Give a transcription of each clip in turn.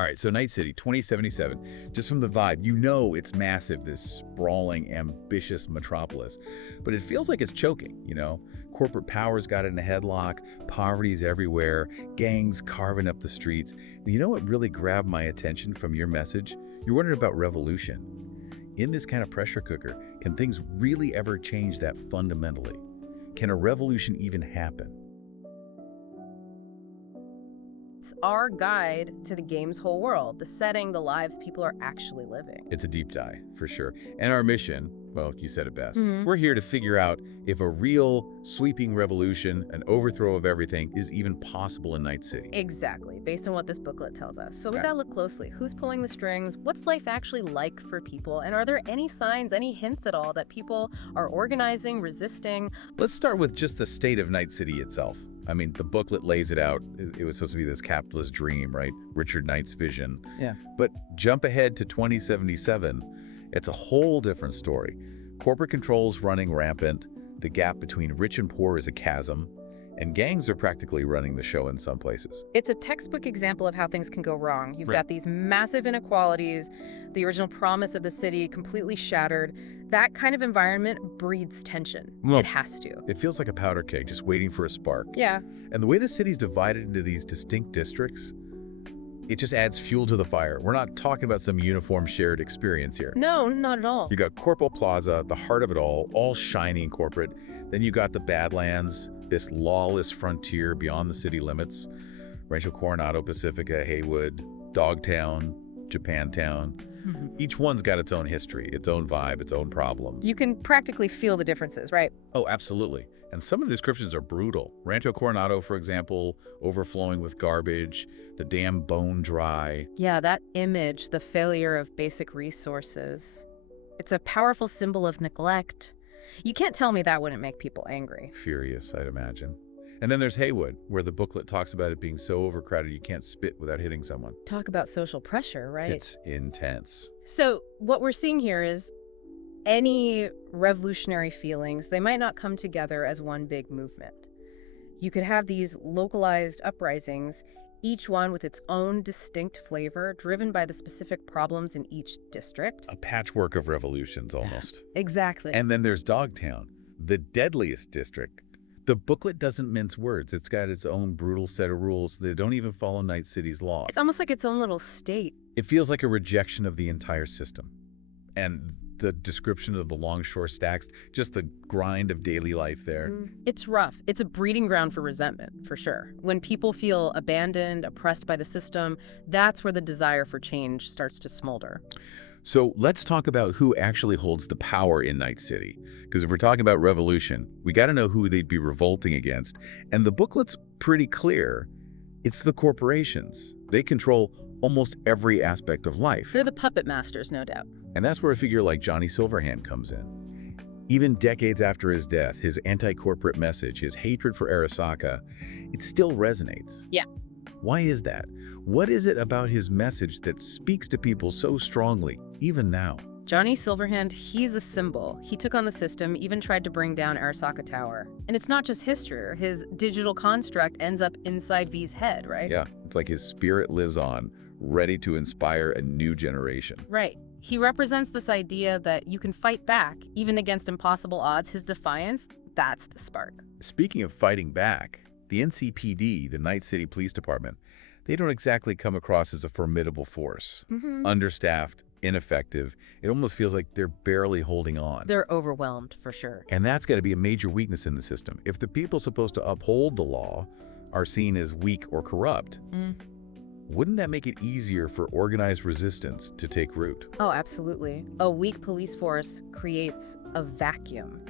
All right, so Night City, 2077, just from the vibe, you know it's massive, this sprawling, ambitious metropolis. But it feels like it's choking, you know? Corporate power's got it in a headlock, poverty's everywhere, gangs carving up the streets. And you know what really grabbed my attention from your message? You're wondering about revolution. In this kind of pressure cooker, can things really ever change that fundamentally? Can a revolution even happen? It's our guide to the game's whole world, the setting, the lives people are actually living. It's a deep dive, for sure. And our mission, well, you said it best. Mhm. We're here to figure out if a real, sweeping revolution, an overthrow of everything, is even possible in Night City. Exactly, based on what this booklet tells us. So we Okay. gotta look closely. Who's pulling the strings? What's life actually like for people? And are there any signs, any hints at all that people are organizing, resisting? Let's start with just the state of Night City itself. I mean, the booklet lays it out. It was supposed to be this capitalist dream, right? Richard Knight's vision. Yeah. But jump ahead to 2077, it's a whole different story. Corporate control's running rampant, the gap between rich and poor is a chasm, and gangs are practically running the show in some places. It's a textbook example of how things can go wrong. You've Right. got these massive inequalities, the original promise of the city completely shattered. That kind of environment breeds tension. Well, It has to. It feels like a powder keg just waiting for a spark. Yeah. And the way the city's divided into these distinct districts, it just adds fuel to the fire. We're not talking about some uniform shared experience here. No, not at all. You got Corporal Plaza, the heart of it all shiny and corporate. Then you got the Badlands, this lawless frontier beyond the city limits. Rancho Coronado, Pacifica, Haywood, Dogtown, Japantown. Each one's got its own history, its own vibe, its own problems. You can practically feel the differences, right? Oh, absolutely. And some of the descriptions are brutal. Rancho Coronado, for example, overflowing with garbage, the dam bone dry. Yeah, that image, the failure of basic resources. It's a powerful symbol of neglect. You can't tell me that wouldn't make people angry. Furious, I'd imagine. And then there's Haywood, where the booklet talks about it being so overcrowded you can't spit without hitting someone. Talk about social pressure, right? It's intense. So what we're seeing here is any revolutionary feelings, they might not come together as one big movement. You could have these localized uprisings, each one with its own distinct flavor, driven by the specific problems in each district. A patchwork of revolutions, almost. Exactly. And then there's Dogtown, the deadliest district. The booklet doesn't mince words. It's got its own brutal set of rules that don't even follow Night City's laws. It's almost like its own little state. It feels like a rejection of the entire system. And the description of the longshore stacks, just the grind of daily life there. It's rough. It's a breeding ground for resentment, for sure. When people feel abandoned, oppressed by the system, that's where the desire for change starts to smolder. So let's talk about who actually holds the power in Night City. Because if we're talking about revolution, we got to know who they'd be revolting against. And the booklet's pretty clear. It's the corporations. They control almost every aspect of life. They're the puppet masters, no doubt. And that's where a figure like Johnny Silverhand comes in. Even decades after his death, his anti-corporate message, his hatred for Arasaka, it still resonates. Yeah. Why is that? What is it about his message that speaks to people so strongly, even now? Johnny Silverhand, he's a symbol. He took on the system, even tried to bring down Arasaka Tower. And it's not just history. His digital construct ends up inside V's head, right? Yeah, it's like his spirit lives on, ready to inspire a new generation. Right. He represents this idea that you can fight back, even against impossible odds. His defiance, that's the spark. Speaking of fighting back, the NCPD, the Night City Police Department, they don't exactly come across as a formidable force. Understaffed, ineffective. It almost feels like they're barely holding on. They're overwhelmed, for sure. And that's got to be a major weakness in the system. If the people supposed to uphold the law are seen as weak or corrupt, wouldn't that make it easier for organized resistance to take root? Oh, absolutely. A weak police force creates a vacuum,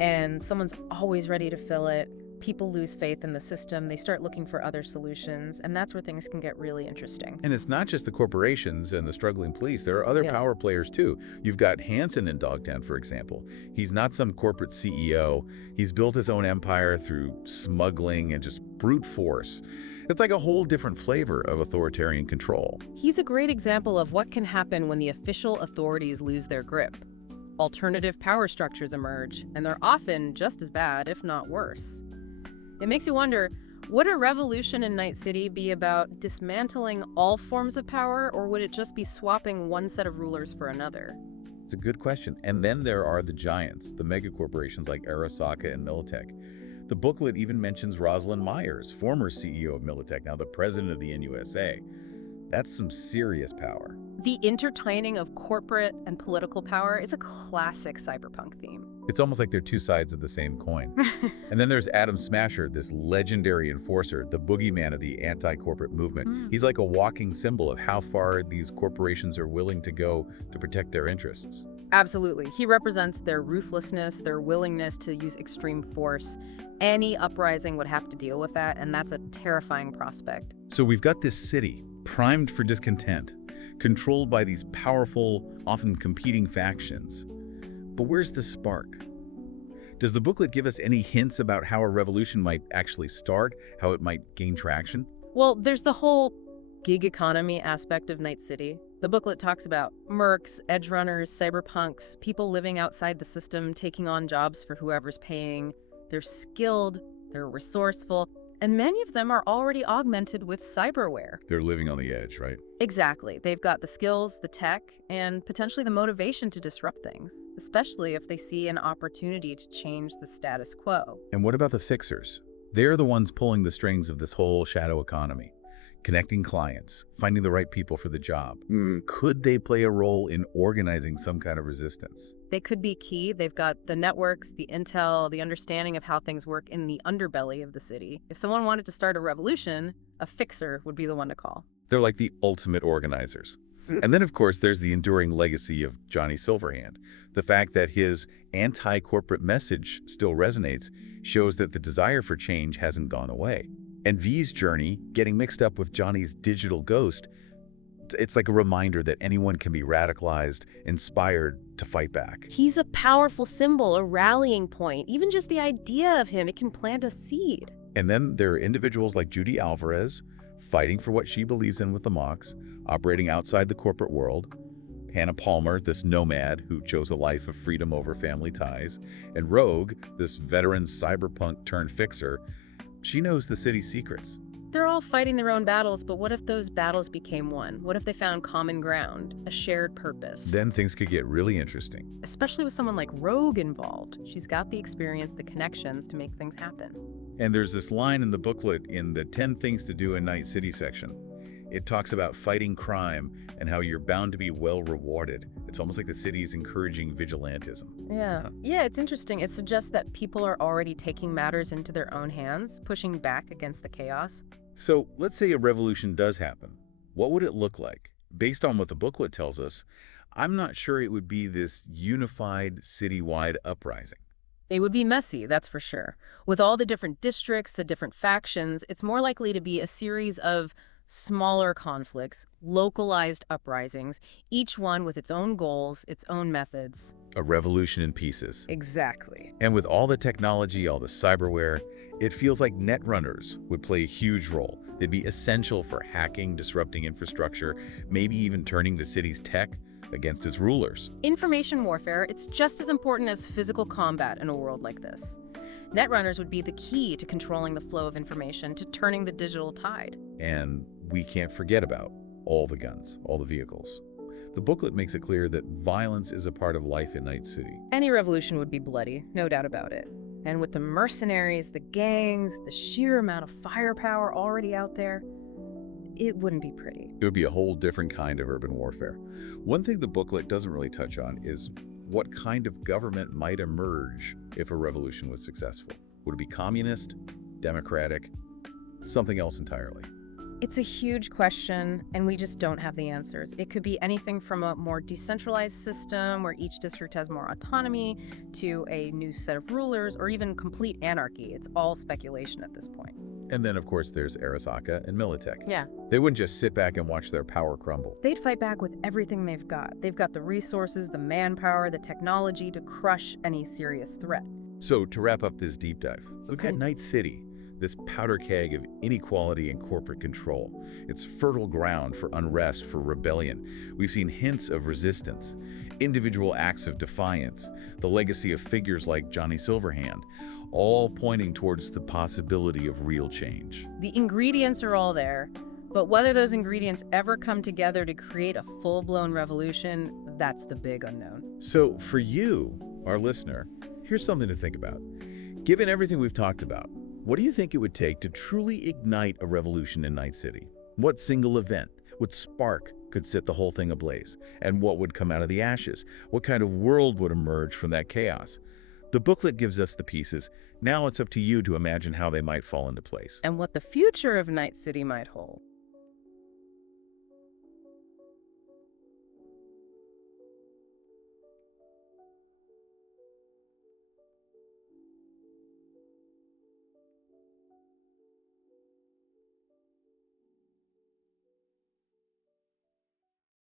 and someone's always ready to fill it. People lose faith in the system. They start looking for other solutions, and that's where things can get really interesting. And it's not just the corporations and the struggling police. There are other power players, too. You've got Hansen in Dogtown, for example. He's not some corporate CEO. He's built his own empire through smuggling and just brute force. It's like a whole different flavor of authoritarian control. He's a great example of what can happen when the official authorities lose their grip. Alternative power structures emerge, and they're often just as bad, if not worse. It makes you wonder, Would a revolution in Night City be about dismantling all forms of power, or would it just be swapping one set of rulers for another? It's a good question. And then there are the giants, the megacorporations like Arasaka and Militech. The booklet even mentions Rosalind Myers, former CEO of Militech, now the president of the NUSA. That's some serious power. The intertwining of corporate and political power is a classic cyberpunk theme. It's almost like they're two sides of the same coin. And then there's Adam Smasher, this legendary enforcer, the boogeyman of the anti-corporate movement. He's like a walking symbol of how far these corporations are willing to go to protect their interests. Absolutely. He represents their ruthlessness, their willingness to use extreme force. Any uprising would have to deal with that, and that's a terrifying prospect. So we've got this city, primed for discontent, controlled by these powerful, often competing factions. But where's the spark? Does the booklet give us any hints about how a revolution might actually start, how it might gain traction? Well, there's the whole gig economy aspect of Night City. The booklet talks about mercs, edge runners, cyberpunks, people living outside the system, taking on jobs for whoever's paying. They're skilled, they're resourceful, and many of them are already augmented with cyberware. They're living on the edge, right? Exactly. They've got the skills, the tech, and potentially the motivation to disrupt things, especially if they see an opportunity to change the status quo. And what about the fixers? They're the ones pulling the strings of this whole shadow economy, connecting clients, finding the right people for the job. Could they play a role in organizing some kind of resistance? They could be key. They've got the networks, the intel, the understanding of how things work in the underbelly of the city. If someone wanted to start a revolution, a fixer would be the one to call. They're like the ultimate organizers. And then, of course, there's the enduring legacy of Johnny Silverhand. The fact that his anti-corporate message still resonates shows that the desire for change hasn't gone away. And V's journey, getting mixed up with Johnny's digital ghost, it's like a reminder that anyone can be radicalized, inspired to fight back. He's a powerful symbol, a rallying point. Even just the idea of him, it can plant a seed. And then there are individuals like Judy Alvarez, fighting for what she believes in with the Mox, operating outside the corporate world. Hannah Palmer, this nomad who chose a life of freedom over family ties. And Rogue, this veteran cyberpunk turned fixer. She knows the city's secrets. They're all fighting their own battles, but what if those battles became one? What if they found common ground, a shared purpose? Then things could get really interesting. Especially with someone like Rogue involved. She's got the experience, the connections to make things happen. And there's this line in the booklet in the 10 Things to Do in Night City section. It talks about fighting crime and how you're bound to be well rewarded. It's almost like the city's encouraging vigilantism. Yeah, it's interesting. It suggests that people are already taking matters into their own hands, pushing back against the chaos. So let's say a revolution does happen. What would it look like? Based on what the booklet tells us, I'm not sure it would be this unified citywide uprising. It would be messy, that's for sure. With all the different districts, the different factions, it's more likely to be a series of smaller conflicts, localized uprisings, each one with its own goals, its own methods. A revolution in pieces. Exactly. And with all the technology, all the cyberware, it feels like netrunners would play a huge role. They'd be essential for hacking, disrupting infrastructure, maybe even turning the city's tech against its rulers. Information warfare, it's just as important as physical combat in a world like this. Netrunners would be the key to controlling the flow of information, to turning the digital tide. And we can't forget about all the guns, all the vehicles. The booklet makes it clear that violence is a part of life in Night City. Any revolution would be bloody, no doubt about it. And with the mercenaries, the gangs, the sheer amount of firepower already out there, it wouldn't be pretty. It would be a whole different kind of urban warfare. One thing the booklet doesn't really touch on is what kind of government might emerge if a revolution was successful. Would it be communist, democratic, something else entirely? It's a huge question, and we just don't have the answers. It could be anything from a more decentralized system where each district has more autonomy to a new set of rulers or even complete anarchy. It's all speculation at this point. And then, of course, there's Arasaka and Militech. Yeah. They wouldn't just sit back and watch their power crumble. They'd fight back with everything they've got. They've got the resources, the manpower, the technology to crush any serious threat. So, to wrap up this deep dive, look at Night City, this powder keg of inequality and corporate control. It's fertile ground for unrest, for rebellion. We've seen hints of resistance, individual acts of defiance, the legacy of figures like Johnny Silverhand. all pointing towards the possibility of real change. The ingredients are all there, but whether those ingredients ever come together to create a full-blown revolution, that's the big unknown. So for you, our listener, here's something to think about. Given everything we've talked about, what do you think it would take to truly ignite a revolution in Night City? What single event, what spark could set the whole thing ablaze? And what would come out of the ashes? What kind of world would emerge from that chaos? The booklet gives us the pieces. Now it's up to you to imagine how they might fall into place. And what the future of Night City might hold.